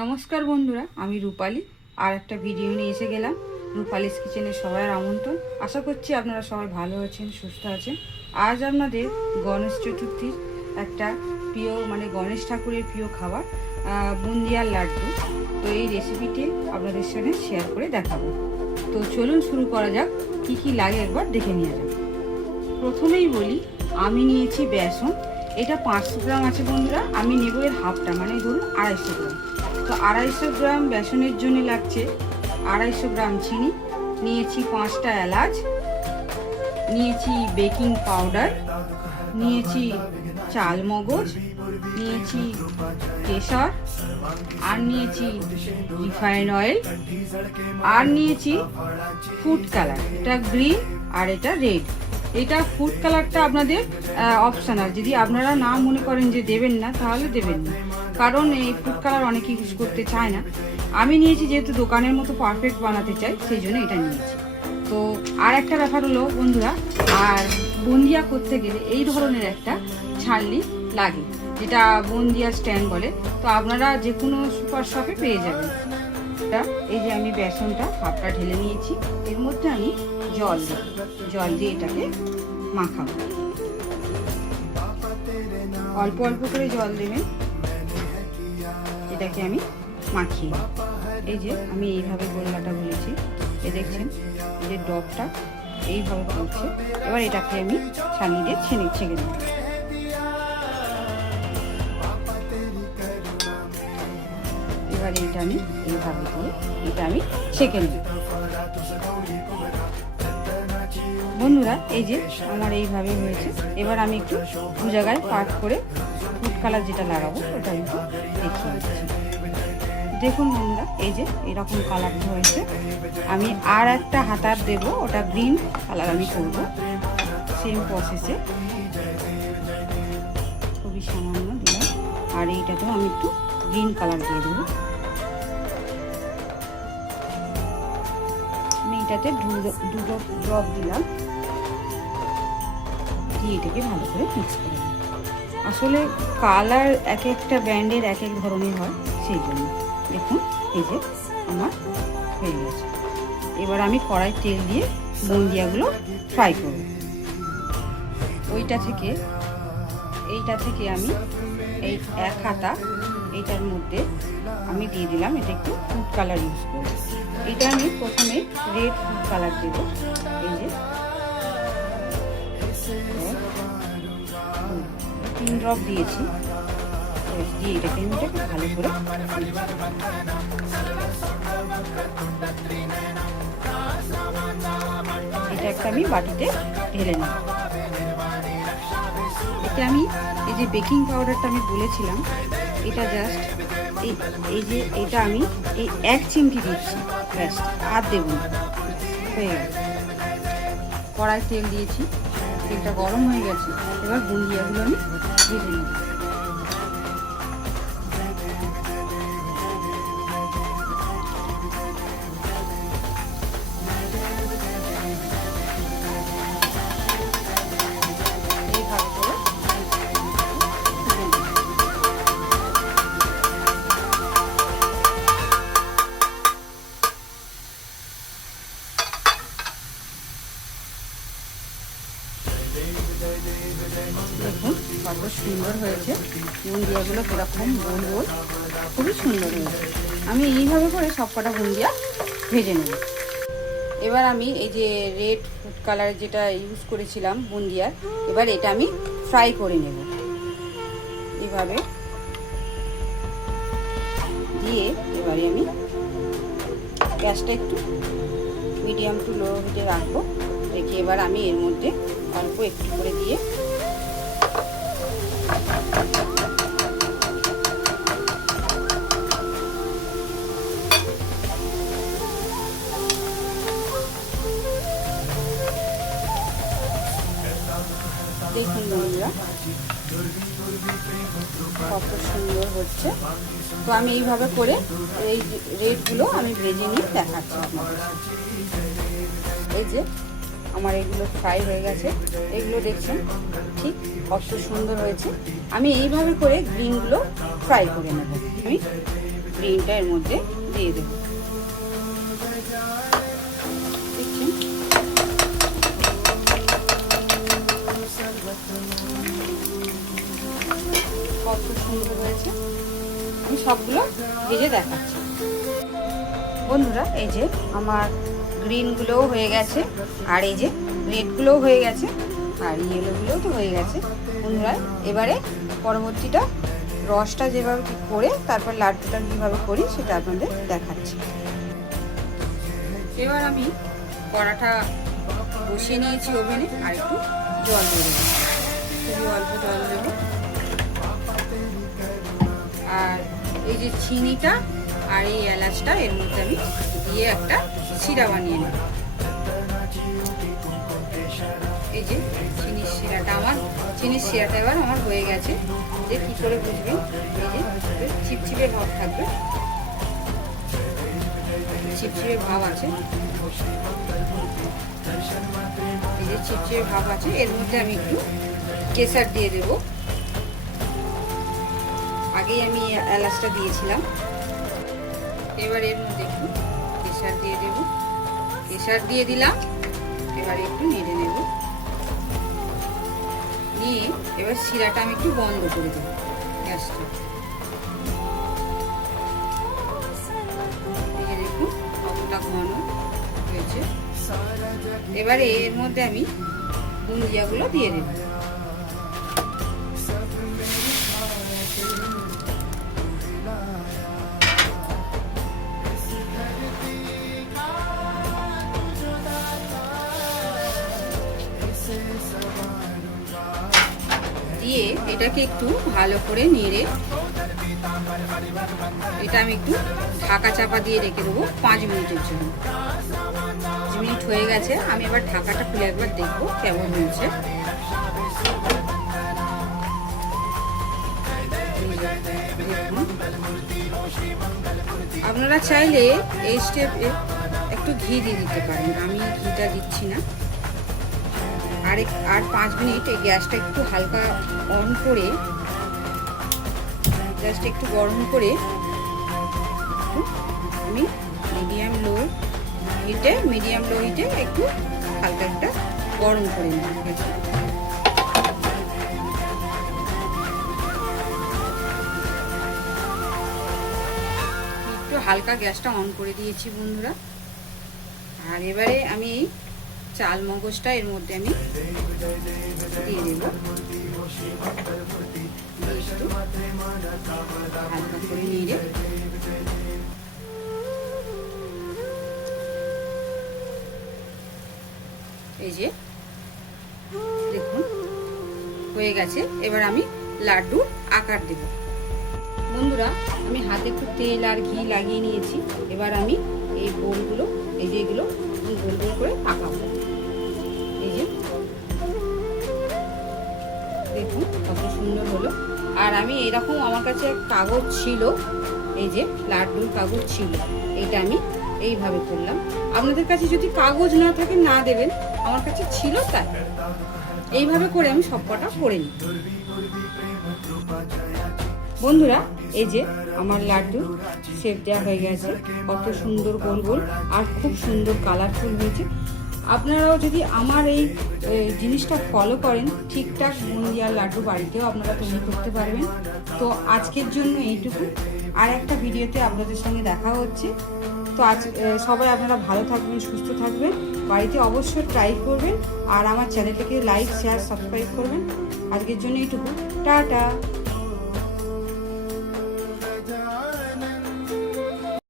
নমস্কার বন্ধুরা, আমি রূপালী আর একটা ভিডিও নিয়ে এসে গেলাম। রূপালীস কিচেনে সবাই আমন্ত্রণ। আশা করছি আপনারা সবাই ভালো আছেন, সুস্থ আছেন। আজ আপনাদের গণেশ চতুর্থীর একটা প্রিয় গণেশ ঠাকুরের প্রিয় খাবার বুন্দিয়ার লাড্ডু। তো এই রেসিপিটি আপনাদের সঙ্গে শেয়ার করে দেখাবো। তো চলুন শুরু করা যাক। কি কি লাগে একবার দেখে নিয়ে যাক। প্রথমেই বলি, আমি নিয়েছি বেসন। এটা 500 গ্রাম আছে বন্ধুরা। আমি নেব এর হাফটা, ধরুন 250 গ্রাম। তো 250 গ্রাম বেসনের জন্য লাগছে 250 গ্রাম চিনি, নিয়েছি 5টা এলাচ, নিয়েছি বেকিং পাউডার, নিয়েছি চাল মগজ, নিয়েছি কেশর, আর নিয়েছি রিফাইন অয়েল, আর নিয়েছি ফুড কালার। এটা গ্রিন আর এটা রেড। এটা ফুড কালারটা আপনাদের অপশনাল, যদি আপনারা না মনে করেন যে দেবেন না তাহলে দেবেন না, কারণ এই ফুড কালার অনেকে ইউজ করতে চায় না। আমি নিয়েছি যেহেতু দোকানের মতো পারফেক্ট বানাতে চাই, সেই জন্য এটা নিয়েছি। তো আর একটা ব্যাপার হলো বন্ধুরা, আর বুন্দিয়া করতে গেলে এই ধরনের একটা ছালনি লাগে, যেটা বুন্দিয়া স্ট্যান্ড বলে। তো আপনারা যে কোনো সুপার শপে পেয়ে যাবেন। এই যে আমি বেসনটা হাফটা ঢেলে নিয়েছি, এর মধ্যে আমি জল দিয়ে এটাকে মাখাবো। অল্প অল্প করে জল দেবেন, এটাকে আমি মাখিয়ে। এই যে আমি এইভাবে গোল্লাটা বলেছি, দেখছেন যে ডবটা এইভাবে পড়ছে। এবার এটাকে আমি ছানি দিয়ে ছেঁকে নেব। এবার এইটা আমি এইভাবে দিয়ে এটা আমি ছেঁকে নেব। বন্ধুরা, এই যে আমার এইভাবে হয়েছে। এবার আমি একটু দু জায়গায় পার্ট করে ফুড কালার যেটা লাগাবো ওটা একটু দেখিয়ে দিচ্ছি। দেখুন বন্ধুরা, এই যে এরকম কালার হয়েছে। আমি আর একটা হাতার দেব, ওটা গ্রিন কালার আমি করব সেম প্রসেসে। খুবই সামান্য দিলাম, আর এইটাতেও আমি একটু গ্রিন কালার দিয়ে দেবো। আমি এটাতে দুটো ড্রপ দিলাম, দিয়ে এটাকে ভালো করে মিক্স করে দিই। আসলে কালার এক একটা ব্র্যান্ডের এক এক ধরনের হয়, সেই জন্য। দেখুন এই যে আমার হয়ে গেছে। এবার আমি কড়াই তেল দিয়ে বুন্দিয়াগুলো ফ্রাই করব। এইটা থেকে আমি এই এক হাতা এইটার মধ্যে আমি দিয়ে দিলাম, এটা একটু ফুড কালার ইউজ করব। এটা আমি প্রথমে রেড ফুড কালার দেব। এই যে 3 ড্রপ দিয়েছি, দিয়ে এটাকে ভালো করে এটা একটা আমি বাটিতে ঢেলে নেব। এতে আমি এই যে বেকিং পাউডারটা আমি বলেছিলাম, এটা জাস্ট এই যে এটা আমি এই 1 চিমটি দিচ্ছি, ব্যাস, আর দেব না। হয়ে গেছে। কড়াই তেল দিয়েছি, তেলটা গরম হয়ে গেছে। এবার বুন্দিয়াগুলো আমি ভেজে নেব। দেখুন কত সুন্দর হয়েছে বুন্দিয়াগুলো, কীরকম গোল গোল, খুবই সুন্দর হয়েছে। আমি এইভাবে করে সবকটা বুন্দিয়া ভেজে নেব। এবার আমি এই যে রেড ফুড কালার যেটা ইউজ করেছিলাম বুন্দিয়ার, এবার এটা আমি ফ্রাই করে নেব। এইভাবে দিয়ে এবারে আমি গ্যাসটা একটু মিডিয়াম টু লো হিটে রাখবো। রেখে এবার আমি এর মধ্যে অল্প একটু করে দিয়ে দেখুন বন্ধুরা কত সুন্দর হচ্ছে। তো আমি এইভাবে করে এই রেডগুলো আমি ভেজে নিয়ে দেখাচ্ছি আপনাদের। এই যে আমার এগুলো ফ্রাই হয়ে গেছে। এগুলো দেখছেন ঠিক কত সুন্দর হয়েছে। আমি এইভাবে করে গ্রিনগুলো ফ্রাই করে নেব। আমি গ্রিনটা এর মধ্যে দিয়ে দেবো। দেখছেন কত সুন্দর হয়েছে। আমি সবগুলো ভেজে দেখাচ্ছি বন্ধুরা। এই যে আমার গ্রিনগুলোও হয়ে গেছে, আর এই যে রেডগুলোও হয়ে গেছে, আর ইয়েলোগুলোও তো হয়ে গেছে বন্ধুরা। এবারে পরবর্তীটা রসটা যেভাবে করে তারপর লাড্ডুটা কীভাবে করি সেটা আপনাদের দেখাচ্ছি। এবার আমি কড়াটা বসিয়ে নিয়েছি ওভেনে, আর একটু জল দিয়ে দেবো, খুবই অল্প জল দেবো। আর এই যে চিনিটা আর এই এলাচটা এর মধ্যে আমি দিয়ে একটা শিরা বানিয়ে নেব। এই যে চিনির শিরাটা এবার আমার হয়ে গেছে। যে কী করে বুঝবেন, এই যে চিপচিপে ভাব থাকবে, চিপচিপে ভাব আছে, এই যে চিপচিপে ভাব আছে। এর মধ্যে আমি একটু কেশর দিয়ে দেব। আগেই আমি এলাচটা দিয়েছিলাম। এবার এর মধ্যে একটু কেশর দিয়ে দেব। কেশর দিয়ে দিলাম। এবার একটু নেড়ে নেব। নিয়ে এবার শিরাটা আমি একটু বন্ধ করে দেবো গ্যাসটা। এই দেখুন কতটা ঘন হয়েছে। এবারে এর মধ্যে আমি বুন্দিয়াগুলো দিয়ে দেব। দিয়ে এটাকে একটু ভালো করে নেড়ে এটা আমি একটু ঢাকা চাপা দিয়ে রেখে দেবো 5 মিনিটের জন্য। 5 মিনিট হয়ে গেছে। আমি এবার ঢাকাটা খুলে একবার দেখবো কেমন হয়েছে। আপনারা চাইলে এই স্টেপে একটু ঘি দিয়ে দিতে পারেন, আমি ঘিটা দিচ্ছি না। আর 5 মিনিট এই গ্যাসটা একটু হালকা অন করে, গ্যাসটা একটু গরম করে আমি মিডিয়াম লো হিটে একটু হালকা একটা গরম করে নেব। একটু হালকা গ্যাসটা অন করে দিয়েছি বন্ধুরা। আর এবারে আমি এই চাল মগজটা এর মধ্যে আমি দিয়ে দেব। হালকা করে নেড়ে এই যে দেখুন হয়ে গেছে। এবার আমি লাড্ডুর আকার দেব বন্ধুরা। আমি হাতে একটু তেল আর ঘি লাগিয়ে নিয়েছি। এবার আমি এই বোলগুলো, এই যে এগুলো গোল গোল করে আঁকাবো। এই যে দেখুন কত সুন্দর হলো। আর আমি এরকম আমার কাছে কাগজ ছিল, এই যে লাড্ডুর কাগজ ছিল, এটা আমি এইভাবে করলাম। আপনাদের কাছে যদি কাগজ না থাকে না দেবেন, আমার কাছে ছিল তাই এইভাবে করে আমি সবকটা করে নিই বন্ধুরা। এই যে আমার লাড্ডু শেপ দেওয়া হয়ে গেছে, কত সুন্দর গোল গোল আর খুব সুন্দর কালারফুল হয়েছে। আপনারাও যদি আমার এই জিনিসটা ফলো করেন, ঠিকঠাক বুন্দিয়ার লাড্ডু বাড়িতেও আপনারা তৈরি করতে পারবেন। তো আজকের জন্য এইটুকু। আর একটা ভিডিওতে আপনাদের সঙ্গে দেখা হচ্ছে। তো আজ সবাই আপনারা ভালো থাকবেন, সুস্থ থাকবেন, বাড়িতে অবশ্যই ট্রাই করবেন। আর আমার চ্যানেলটাকে লাইক, শেয়ার, সাবস্ক্রাইব করবেন। আজকের জন্য এইটুকু। টাটা।